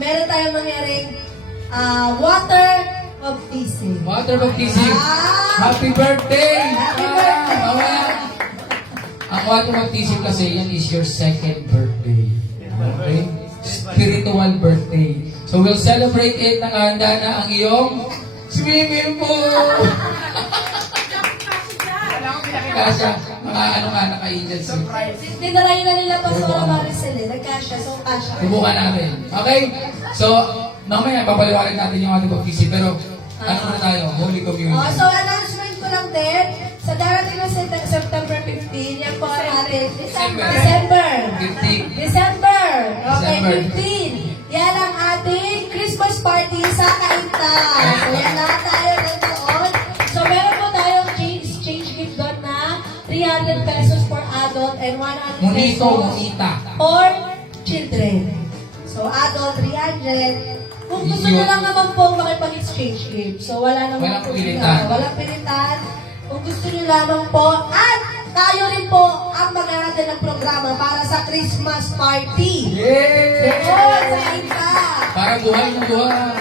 meron tayong mangyaring water baptism. Water baptism. Happy birthday! Happy birthday! Ang water baptism kasi, yan is your second birthday. Okay? Spiritual birthday. So we'll celebrate it. Nakahanda na ang iyong swimming pool! Kasha, mga ano nga naka-agent. Dinarayin na nila pa sa Maricel eh. Nagkasya, so kasya. Subukan natin. Okay? So, mamaya papaliwarin natin yung ating baptism. Pero, ano na tayo? Holy Communion. So announcement ko lang din, sa darating na September 15, yan po ang ating December. 15. December. Okay, December. 15. Yan ang ating Christmas party sa Kainta. So yan lahat tayo nandoon. So meron po tayong exchange gift doon na 300 pesos for adult and 100 Monito, pesos monita. for children. So adult 300. Kung gusto nyo lang naman po makipag-exchange gift. So wala naman Walang po pilitan. walang pilitan. Kung gusto nyo lamang po. At tayo rin po ang mag-aaral ng programa para sa Christmas party. Yay! Doon sa Inka. Para buhay na buhay.